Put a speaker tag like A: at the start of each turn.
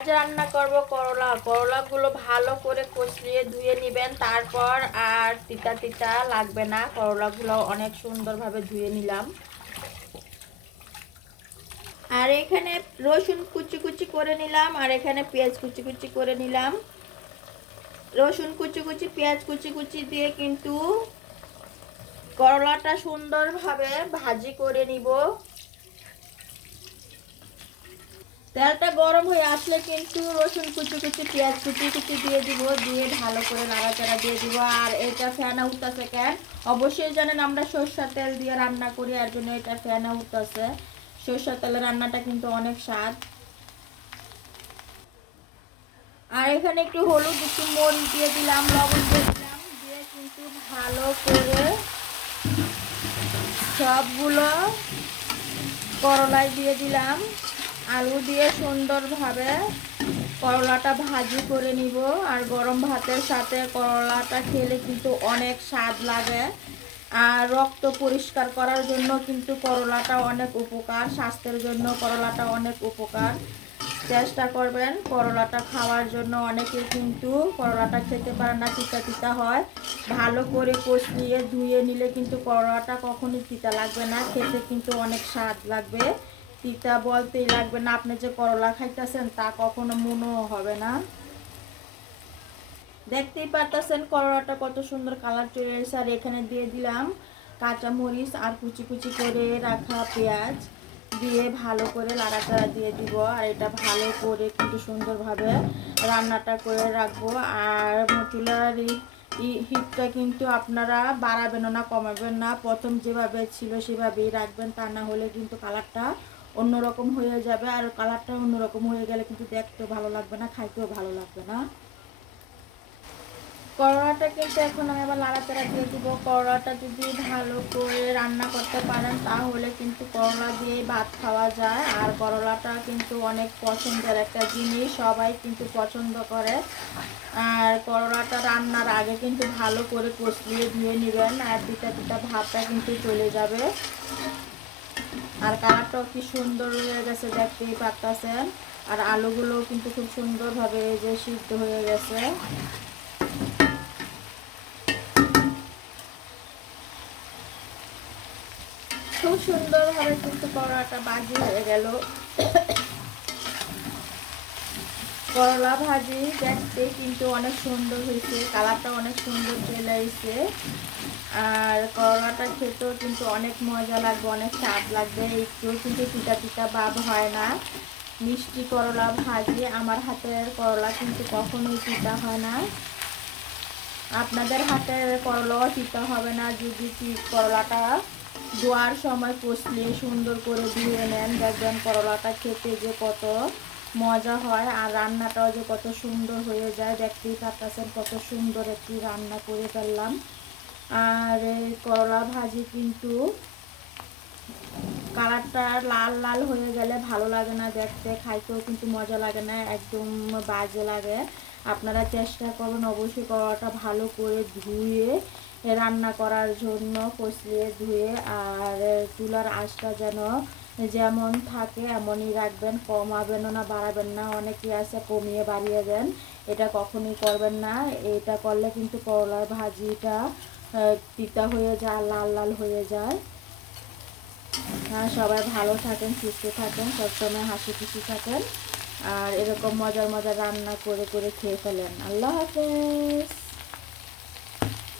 A: রান্না করব করলা। করলাগুলো ভালো করে কষলিয়ে ধুয়ে নেবেন, তারপর আর তিতা তিতা লাগবে না। করলাগুলো অনেক সুন্দরভাবে ধুয়ে নিলাম। আর এখানে রসুন কুচি কুচি করে নিলাম, আর এখানে পেঁয়াজ কুচি কুচি করে নিলাম। রসুন কুচি কুচি, পেঁয়াজ কুচি কুচি দিয়ে কিন্তু করলাটা সুন্দরভাবে ভাজি করে নিব। তেলটা গরম হয়ে আসলে কিন্তু রসুন কুচি কুচি, পেঁয়াজ কুচি কুচি দিয়ে দিব, দিয়ে ভালো করে নাড়াচাড়া দিয়ে দিব। আর এটা ফ্যানা উঠতেছে কেন? অবশ্যই জানেন আমরা সরষের তেল দিয়ে রান্না করি আর জন্য এটা ফ্যানা উঠতেছে। সরষের তেলের রান্নাটা কিন্তু অনেক স্বাদ। আর এখানে একটু হলুদ, একটু মরিচ দিয়ে দিলাম, লবণ দিয়ে দিলাম, দিয়ে কিন্তু ভালো করে সবগুলো করলায় দিয়ে দিলাম। আলু দিয়ে সুন্দরভাবে করলাটা ভাজি করে নিব। আর গরম ভাতের সাথে করলাটা খেলে কিন্তু অনেক স্বাদ লাগে। আর রক্ত পরিষ্কার করার জন্য কিন্তু করলাটা অনেক উপকার, স্বাস্থ্যের জন্য করলাটা অনেক উপকার। চেষ্টা করবেন করলাটা খাওয়ার জন্য। অনেকে কিন্তু করলাটা খেতে পারে না, তিতা তিতা হয়। ভালো করে কষলিয়ে ধুয়ে নিলে কিন্তু করলাটা কখনই তিতা লাগবে না, খেতে কিন্তু অনেক স্বাদ লাগবে। তিতা বলতেই লাগবে না, আপনি যে করলা খাইতেছেন তা কখনো মনেও হবে না। দেখতেই পারতেছেন করলাটা কত সুন্দর কালার চলে এসেছে, আর এখানে দিয়ে দিলাম কাঁচা মরিচ আর কুচি কুচি করে রাখা পেঁয়াজ, দিয়ে ভালো করে লাড়াচাড়া দিয়ে দিব, আর এটা ভালো করে কিন্তু সুন্দরভাবে রান্নাটা করে রাখব। আর চুলার হিটটা কিন্তু আপনারা বাড়াবেন না, কমাবেন না, প্রথম যেভাবে ছিল সেভাবেই রাখবেন, তা না হলে কিন্তু কালারটা অন্যরকম হয়ে যাবে আর কালারটা অন্যরকম হয়ে গেলে কিন্তু দেখতেও ভালো লাগবে না, খাইতেও ভালো লাগবে না। করলাটা কিন্তু এখন আমি আবার লাড়াচাড়া দিয়ে দিব। করলাটা যদি ভালো করে রান্না করতে পারেন তাহলে কিন্তু করলা দিয়ে ভাত খাওয়া যায়। আর করলাটা কিন্তু অনেক পছন্দের একটা জিনিস, সবাই কিন্তু পছন্দ করে। আর করলাটা রান্নার আগে কিন্তু ভালো করে কষলিয়ে ধুয়ে নেবেন আর দুটা দুটা ভাতটা কিন্তু চলে যাবে। আর কালারটাও কি সুন্দর হয়ে গেছে দেখতেই পারতেছেন। আর আলুগুলোও কিন্তু খুব সুন্দরভাবে এই যে সিদ্ধ হয়ে গেছে। খুব সুন্দরভাবে কিন্তু পরোটা বাজি হয়ে গেল। করলা ভাজি, দেখতে কিন্তু অনেক সুন্দর হয়েছে, কালারটা অনেক সুন্দর চলে এসেছে। আর করলাটা খেতেও কিন্তু অনেক মজা লাগবে, অনেক স্বাদ লাগবে একটু কিন্তু পিতা পিতা ভাব হয় না। মিষ্টি করলা ভাজি, আমার হাতের করলা কিন্তু কখনোই পিতা হয় না। আপনাদের হাতের করলাও পিতা হবে না, যদি করলাটা ধোয়ার সময় কষলিয়ে সুন্দর করে ধুয়ে নেন, দেখবেন করলাটা খেতে যে কত মজা হয় আর রান্নাটাও যে কত সুন্দর হয়ে যায়। দেখতেই পাচ্ছেন কত সুন্দর একটি রান্না করে ফেললাম। আর করলা ভাজি কিন্তু কালারটা লাল লাল হয়ে গেলে ভালো লাগে না দেখতে। খাইতেও কিন্তু মজা লাগে না, একদম বাজে লাগে। আপনারা চেষ্টা করুন অবশ্যই করলাটা ভালো করে ধুয়ে রান্না করার জন্য কষলিয়ে ধুয়ে আর চুলার আঁচটা যেন যেমন থাকে, এমনই রাখবেন কমাবেন না, বাড়াবেন না অনেকে আছে কমিয়ে বাড়িয়ে দেন, এটা কখনোই করবেন না, এটা করলে কিন্তু করলার ভাজিটা তিতা হয়ে যায়, লাল লাল হয়ে যায়। হ্যাঁ সবাই ভালো থাকেন, সুস্থ থাকেন, সবসময় হাসি খুশি থাকেন, আর এরকম মজার মজার রান্না করে করে খেয়ে ফেলেন। আল্লাহ হাফেজ।